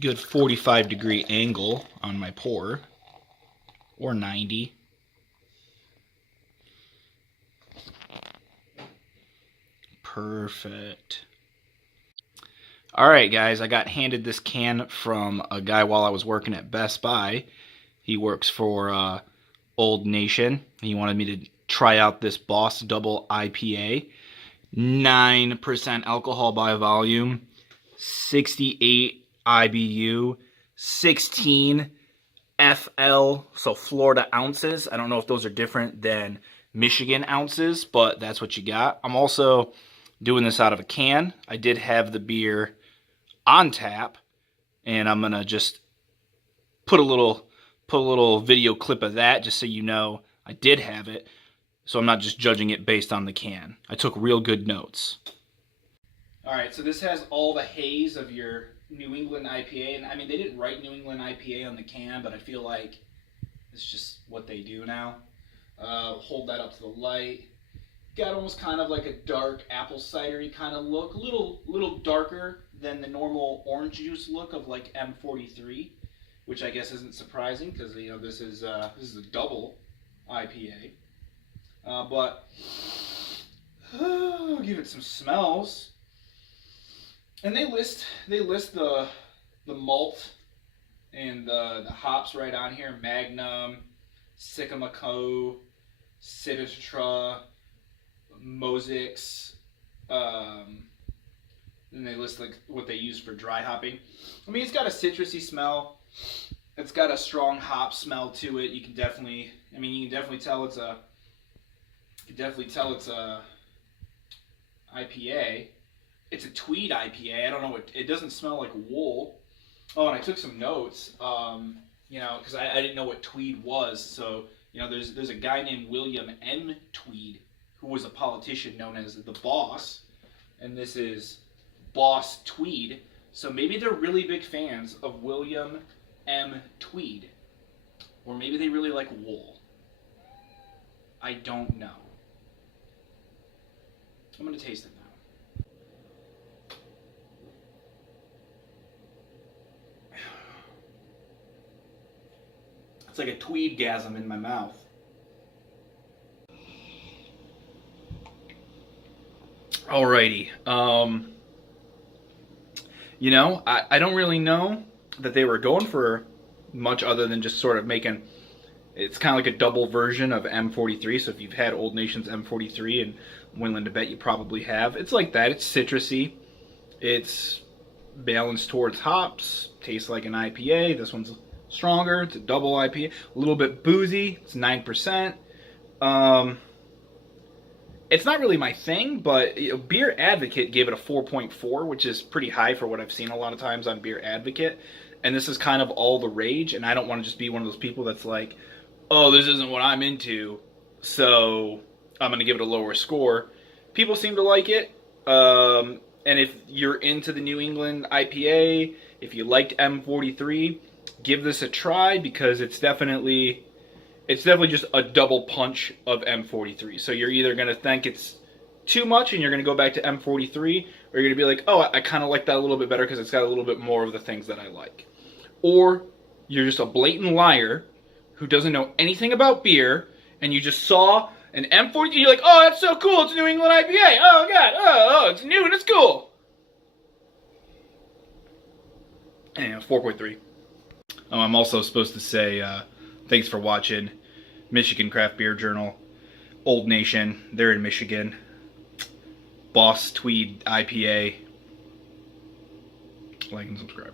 good 45-degree angle on my pour, or 90. Perfect. All right, guys, I got handed this can from a guy while I was working at Best Buy. He works for Old Nation. He wanted me to try out this Boss Double IPA. 9% alcohol by volume, 68 IBU, 16 FL, so Florida ounces. I don't know if those are different than Michigan ounces, but that's what you got. I'm also doing this out of a can. I did have the beer on tap, and I'm gonna just put a little video clip of that just so you know I did have it, so I'm not just judging it based on the can. I took real good notes. All right, so this has all the haze of your New England IPA, and I mean, they didn't write New England IPA on the can, but I feel like it's just what they do now. Hold that up to the light. Got almost kind of like a dark apple cidery kind of look, a little darker than the normal orange juice look of like M43, which I guess isn't surprising because this is a double IPA. But I'll give it some smells. And they list the malt and the hops right on here: Magnum, Sycamore, Citra, Mosaics. And they list like what they use for dry hopping. I mean, it's got a citrusy smell. It's got a strong hop smell to it. You can definitely tell it's a IPA. It's a Tweed IPA. I don't know it doesn't smell like wool. Oh, and I took some notes. Because I didn't know what Tweed was. So there's a guy named William M. Tweed who was a politician known as the Boss, and this is Boss Tweed. So maybe they're really big fans of William M. Tweed, or maybe they really like wool. I don't know. I'm gonna taste it now. It's like a Tweed-gasm in my mouth. Alrighty. I don't really know that they were going for much other than just sort of making, it's kind of like a double version of M43. So if you've had Old Nation's M43, and I'm willing to bet you probably have, it's like that. It's citrusy. It's balanced towards hops. Tastes like an IPA. This one's stronger. It's a double IPA. A little bit boozy. It's 9%. It's not really my thing, but Beer Advocate gave it a 4.4, which is pretty high for what I've seen a lot of times on Beer Advocate. And this is kind of all the rage, and I don't want to just be one of those people that's like, oh, this isn't what I'm into, so I'm going to give it a lower score. People seem to like it. And if you're into the New England IPA, if you liked M43, give this a try, because it's definitely just a double punch of M43. So you're either going to think it's too much and you're going to go back to M43, or you're going to be like, oh, I kind of like that a little bit better because it's got a little bit more of the things that I like. Or you're just a blatant liar who doesn't know anything about beer, and you just saw an M43, you're like, oh, that's so cool, it's a New England IPA. Oh, God, oh, it's new and it's cool. And 4.3. Oh, I'm also supposed to say, thanks for watching. Michigan Craft Beer Journal, Old Nation, they're in Michigan. Boss Tweed IPA. Like and subscribe.